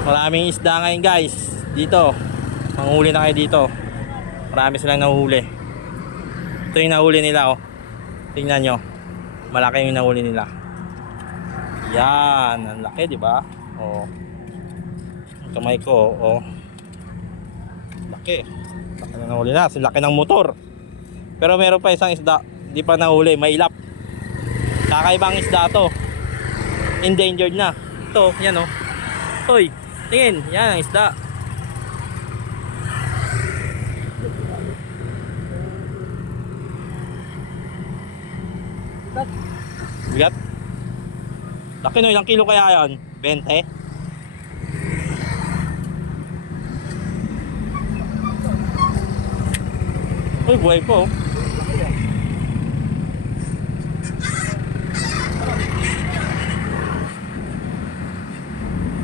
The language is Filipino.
Maraming isda ngayon guys. Dito. Manghuli na kayo dito. Marami silang nahuli. Ito yung nahuli nila oh. Tingnan nyo. Malaki yung nahuli nila. Yan. Ang laki diba? Oh. Ang kamay ko oh. Laki. Laki na nahuli na. Laki ng motor. Pero meron pa isang isda. Di pa nahuli. Mailap. Kakaibang isda to. Endangered na. Ito. Yan oh. Toy. Tingin. Yan ang isda. Bigat. Laki no. Ilang kilo kaya yan? 20? Uy, buhay po.